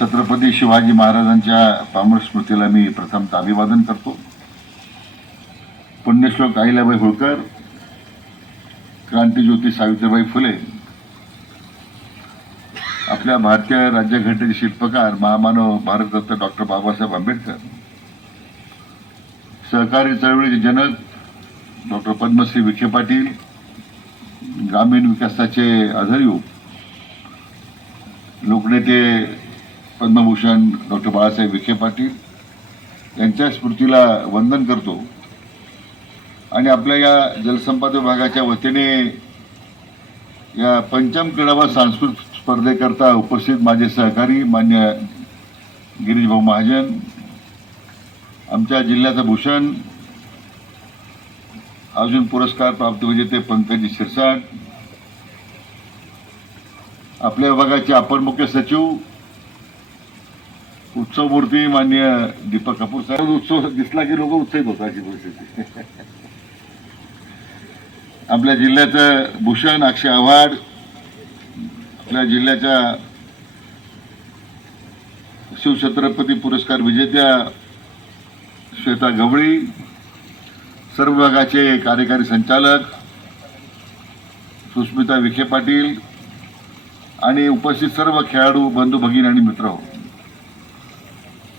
छत्रपती शिवाजी महाराजांच्या पामर स्मृतीला मी प्रथमतः अभिवादन करतो. पुण्यश्लोक अहिल्याबाई होळकर क्रांतीज्योती सावित्रीबाई फुले आपल्या भारतीय राज्यघटनेचे शिल्पकार महामानव भारतरत्न डॉक्टर बाबासाहेब आंबेडकर सहकारी चळवळीचे जनक डॉक्टर पद्मश्री विखे पाटील ग्रामीण विकासाचे आधारयूप लोकनेते पद्मभूषण डॉक्टर बाळासाहेब विखे पाटील यांच्या स्मृतीला वंदन करतो. आणि आपल्या या जलसंपदा विभागाच्या वतीने या पंचम क्रीडा व सांस्कृतिक स्पर्धेकरता उपस्थित माझे सहकारी मान्य गिरीशभाऊ महाजन आमच्या जिल्ह्याचं भूषण अजून पुरस्कार प्राप्त म्हणजे विजेते पंकजी शिरसाट आपल्या विभागाचे अपर मुख्य सचिव उत्सव मूर्ती मान्य दीपक कपूर साहेब. उत्सव दिसला की लोक उत्साहित होतात अशी परिस्थिती. आपल्या जिल्ह्याचं भूषण अक्षय आव्हाड आपल्या जिल्ह्याच्या शिवछत्रपती पुरस्कार विजेत्या श्वेता गवळी सर्व विभागाचे कार्यकारी संचालक सुस्मिता विखे पाटील आणि उपस्थित सर्व खेळाडू बंधू भगिनी आणि मित्र हो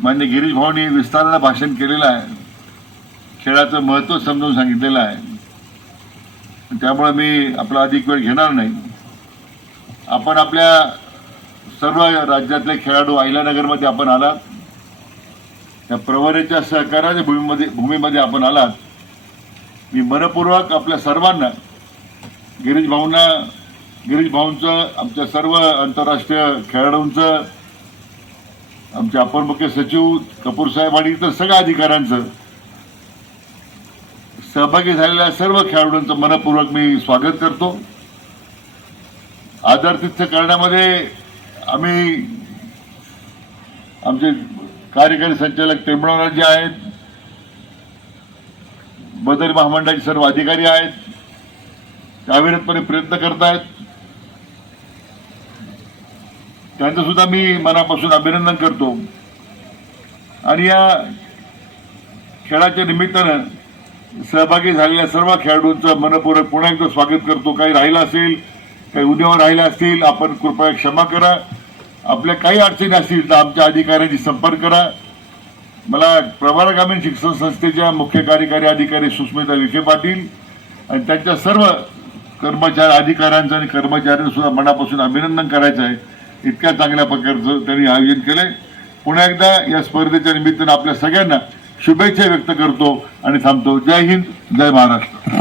मान्य गिरीश भाऊनी विस्ताराला भाषण केलेलं आहे. खेळाचं महत्त्व समजून सांगितलेलं आहे. त्यामुळे मी आपला अधिक वेळ घेणार नाही. आपण आपल्या सर्व राज्यातले खेळाडू अहिल्यानगरमध्ये आपण आलात. त्या प्रवरेच्या सहकाराच्या भूमीमध्ये भूमीमध्ये आपण आलात. मी मनपूर्वक आपल्या सर्वांना गिरीश भाऊंना गिरीश भाऊंचं आमच्या सर्व आंतरराष्ट्रीय खेळाडूंचं आमचे अपर मुख्य सचिव कपूर साहेब आणि इतर सगळ्या अधिकाऱ्यांचं सहभागी झालेल्या सर्व खेळाडूंचं मनपूर्वक मी स्वागत करतो. आदरतिथ्य करण्यामध्ये आम्ही आमचे कार्यकारी संचालक टेंबळराज आहेत. बदल महामंडळाचे सर्व अधिकारी आहेत. अविरतपणे प्रयत्न करत आहेत त्यांचं सुद्धा मी मनापासून अभिनंदन करतो. आणि या खेळाच्या निमित्तानं सहभागी झालेल्या सर्व खेळाडूंचं मनपूर्वक पुन्हा एकदा स्वागत करतो. काही राहिलं असेल काही उद्यावर राहिलं असतील आपण कृपया क्षमा करा. आपल्या काही अडचणी असतील तर आमच्या अधिकाऱ्यांशी संपर्क करा. मला प्रभार ग्रामीण शिक्षण संस्थेच्या मुख्य कार्यकारी अधिकारी सुस्मिता विखे पाटील आणि त्यांच्या सर्व कर्मचारी अधिकाऱ्यांचं आणि कर्मचाऱ्यांचं सुद्धा मनापासून अभिनंदन करायचं आहे. इतक्या चांगल्या प्रकारचं त्यांनी आयोजन केलंय. पुन्हा एकदा या स्पर्धेच्या निमित्तानं आपल्या सगळ्यांना शुभेच्छा व्यक्त करतो आणि थांबतो. जय हिंद जय महाराष्ट्र.